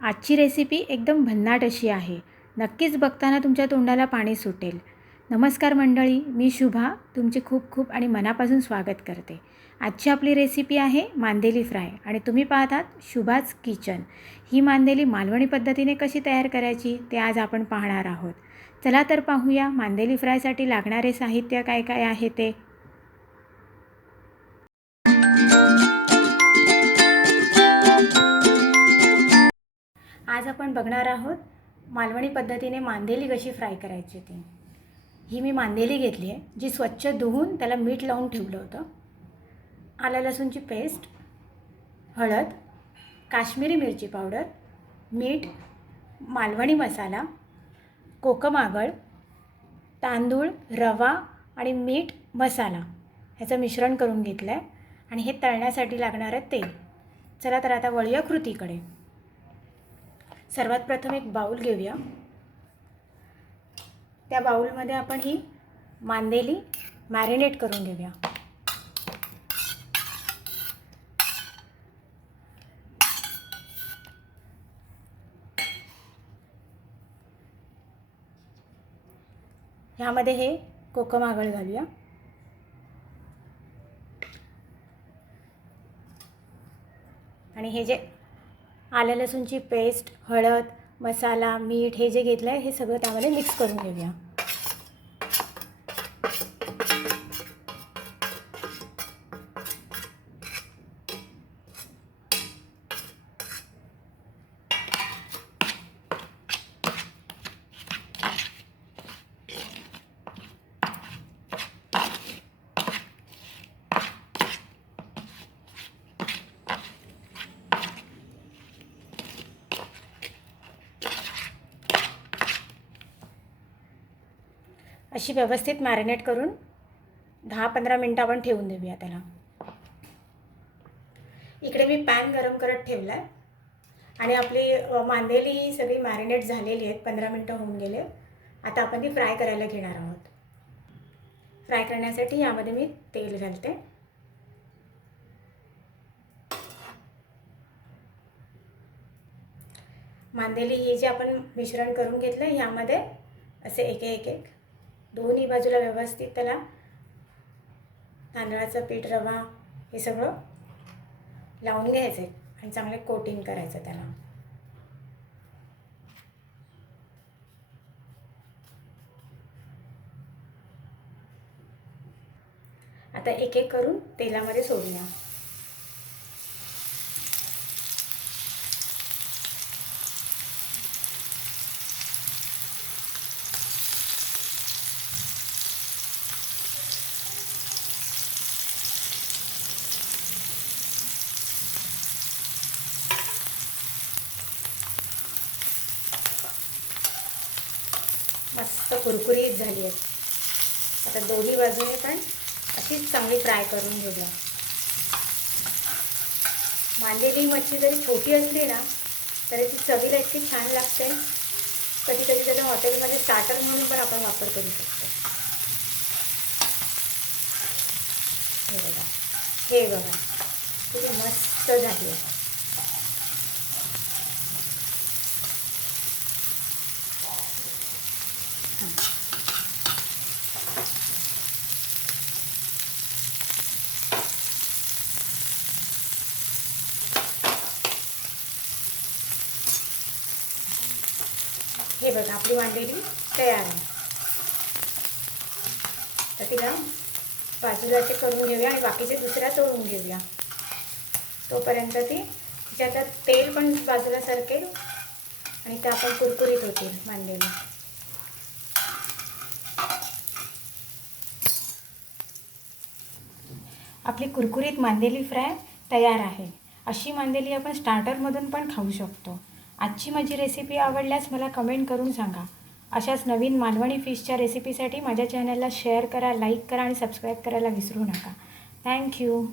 आजची रेसिपी एकदम भन्नाट अशी आहे. नक्कीच बघताना तुमच्या तोंडाला पाणी सुटेल. नमस्कार मंडळी, मी शुभा तुमचे खूप खूप आणि मनापासून स्वागत करते. आजची आपली रेसिपी आहे मांदेली फ्राय आणि तुम्ही पाहतात शुभाच किचन. ही मांदेली मालवणी पद्धतीने कशी तयार करायची ते आज आपण पाहणार आहोत. चला तर पाहूया मांदेली फ्रायसाठी लागणारे साहित्य काय काय आहे ते. आज आपण बघणार आहोत मालवणी पद्धतीने मांदेली कशी फ्राय करायची ती. ही मी मांदेली घेतली आहे, जी स्वच्छ धुवून त्याला मीठ लावून ठेवलं होतं. आलं लसूणची पेस्ट, हळद, काश्मीरी मिरची पावडर, मीठ, मालवणी मसाला, कोकम आगळ, तांदूळ, रवा आणि मीठ मसाला ह्याचं मिश्रण करून घेतलं आहे आणि हे तळण्यासाठी लागणारं तेल. चला तर आता वळूया कृतीकडे. सर्वात प्रथम एक बाउल घेऊया. त्या बाउलमध्ये आपण ही मांदेली मॅरिनेट करून घेऊया. ह्यामध्ये हे कोकम आगळ घालूया. आणि हे जे आलं लसूणची पेस्ट, हळद, मसाला, मीठ हे जे घेतलं आहे हे सगळं त्यामध्ये मिक्स करून घेऊया. अशी व्यवस्थित मॅरिनेट करून 10-15 मिनटं आपण ठेवून देऊया त्याला. इकडे मी पॅन गरम करत ठेवला आहे आणि आपली मांदेली ही सगळी मॅरिनेट झालेली आहेत. 15 मिनटं होऊन गेले. आता आपण ती फ्राय करायला घेणार आहोत. फ्राय करण्यासाठी यामध्ये मी तेल घालते. मांदेली ही जी आपण मिश्रण करून घेतलं आहे यामध्ये असे एक दोन्ही बाजूला व्यवस्थित त्याला तांदळाचं पीठ, रवा हे सगळं लावून घ्यायचं आणि चांगले कोटिंग करायचं त्याला. आता एक करून तेलामध्ये सोडूया. मस्त कुरकुरीत झाली आहे. आता दोन्ही बाजूने पण अशीच चांगली फ्राय करून घेऊया. मांदेली मच्छी जरी छोटी असली ना तरी ती चवीला इतकी छान लागते. कधी कधी त्याला हॉटेलमध्ये स्टार्टर म्हणून पण आपण वापर करू शकतो. हे बघा किती मस्त झाली आहे. हे बघा आपली मांदेली तयार आहे. तर तिला बाजूलाचे करून घेऊया आणि बाकीचे दुसऱ्या तळून घेऊया. तोपर्यंत ती तिच्यात तेल पण बाजूला सरकेल आणि त्या पण कुरकुरीत होतील मांदेली. आपली कुरकुरीत मांदेली फ्राय तयार आहे. अशी मांदेली आपण स्टार्टरमधून पण खाऊ शकतो. आजची माझी रेसिपी आवडल्यास मला कमेंट करून सांगा. अशाच नवीन मालवणी फिशच्या रेसिपीसाठी माझ्या चॅनलला शेअर करा, लाईक करा आणि सबस्क्राईब करायला विसरू नका. थँक्यू.